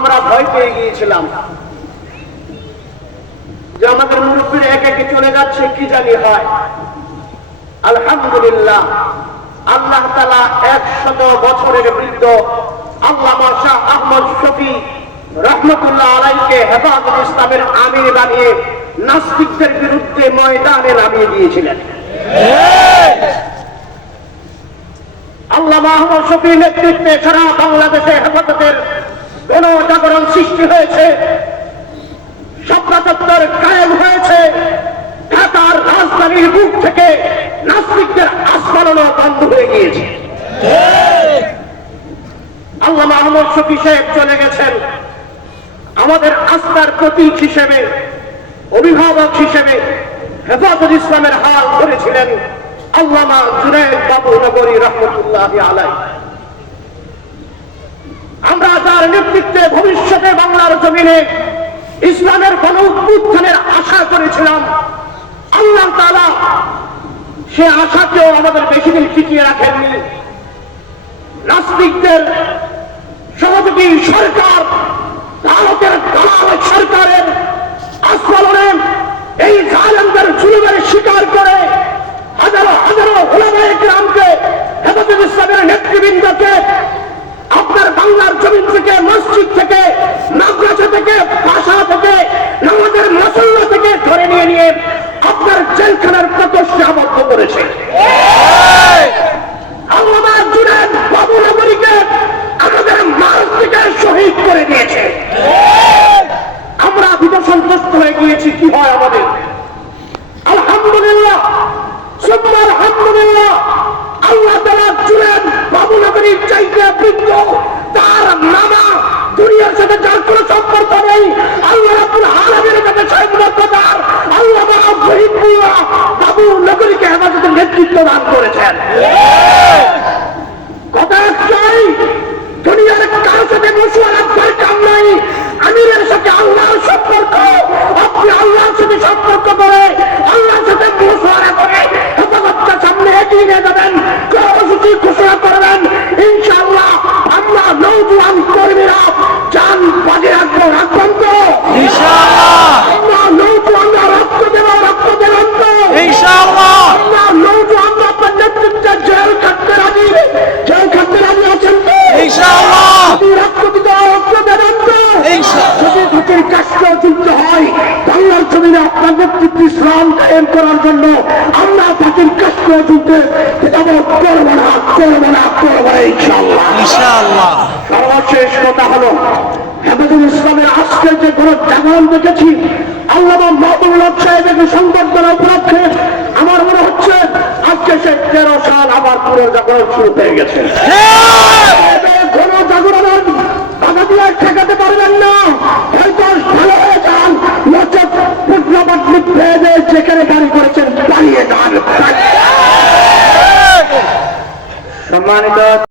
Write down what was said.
আমরা ভয় পেয়ে গিয়েছিলাম যে আমাদের মুরব্বীরা একে একে চলে যাচ্ছে, কি জানি হয়। আলহামদুলিল্লাহ, আল্লাহ তাআলা 100 বছরের বৃদ্ধ আল্লামা শাহ আহমদ শফী রহমতুল্লাহ আলাইহিকে হেফাজত ইসলামের আমির বানিয়ে নাস্তিকদের বিরুদ্ধে ময়দানে নামিয়ে দিয়েছিলেন। আল্লামা আহমদ শফীর নেতৃত্বে সারা বাংলাদেশে হেফাজতের গণজাগরণ সৃষ্টি হয়েছে, শাপলা চত্বর কায়েম হয়েছে, ঢাকার রাজধানীর বুক থেকে নাস্তিকদের আস্ফালনও বন্ধ হয়ে গিয়েছে। আল্লামা আহমদ শফী সাহেব চলে গেছেন, আমাদের আস্থার প্রতীক হিসেবে, অভিভাবক হিসেবে হেফাজত ইসলামের হাল ধরেছিলেন আল্লামা জুনায়েদ বাবু নগরী রহমতুল্লাহ আলাইহি। আমরা যার নেতৃত্বে ভবিষ্যতে বাংলার জমিনে ইসলামের গণ উত্থানের আশা করেছিলাম, আল্লাহ তাআলা সে আশাকেও আমাদের বেশি দিন টিকিয়ে রাখেননি। নাস্তিকদের সহযোগী সরকার, ভারতের দালাল সরকারের আস্ফালনে এই জালেমদের জুলুমের শিকার করে হাজারো হাজারো উলামায়ে কেরামকে, হেফাজত ইসলামের নেতৃবৃন্দকে আপনার বাংলার জমিন থেকে, মসজিদ থেকে, মাদ্রাসা থেকে, ভাষা থেকে, নামাজের মুসল্লা থেকে ধরে নিয়ে আপনার জেলখানার প্রকোষ্ঠে আবদ্ধ করেছে। আল্লামা জুনায়েদ বাবু নগরীকে আমাদের মাঝ থেকে শহীদ করে দিয়েছে। আমরা ভীত সন্তুষ্ট হয়ে গিয়েছি, কি হয় আমাদের। আলহামদুলিল্লাহ, সুবহান আলহামদুলিল্লাহ, আল্লাহ তাআলা জুনায়েদ বাবু নগরীর চাইতে বৃদ্ধ, তার নামা দুনিয়ার সাথে যার কোনো সম্পর্ক নেই, আল্লাহ রাব্বুল আলামিনের কাছে সর্বদার আল্লামা শহীদুল্লাহ বাবু নগরীকে হেফাজতের নেতৃত্ব দান করেছেন। কথা একটাই, দুনিয়ার কারোর সাথে মশওয়ারা দরকার নাই, আমিরের সাথে আল্লাহর সম্পর্ক। আপনি আল্লাহর সাথে সম্পর্ক করে, আল্লাহর সাথে মশওয়ারা করে হেফাজতটা সামনে এগিয়ে নিয়ে যাবেন, কর্মসূচি ঘোষণা করবেন। ইনশাআল্লাহ আমরা নওজোয়ান কর্মীরা জান বাজে রাখবো, রাখবেন তো ইনশাআল্লাহ। আমরা নওজোয়ানরা রক্ত দেবেন তো ইনশাআল্লাহ। আমরা নওজোয়ানরা আপনার নেতৃত্বে জেল খাটতে রাজি আছেন তো ইনশাআল্লাহ। রক্ত দেবেন তো ইনশাআল্লাহ। যদি দুটির কাজটা চলতে হয় বাংলার জমিনে আপনার নেতৃত্বে ইসলাম কায়েম করার জন্য আমরা বাকির কাজটা চলতে করবো না ইনশাআল্লাহ। সর্বশেষ কথা হলো, হেফাজত ইসলামের আজকের যে গণজাগরণ দেখেছি, আল্লামা মাহবুবুল হক সাহেবের সংবর্ধনা উপলক্ষে আমার মনে হচ্ছে আজকে সে 13 সাল আবার পুনর্জাগরণ শুরু হয়ে গেছে। গণজাগরণের বাধা দিয়ে ঠেকাতে পারবেন না, হয়তো ভালো হয়ে যান, নচেত পুত্রপাটলিক ভেবে যেখানে বাড়ি করেছেন পালিয়ে যান। সম্মানিত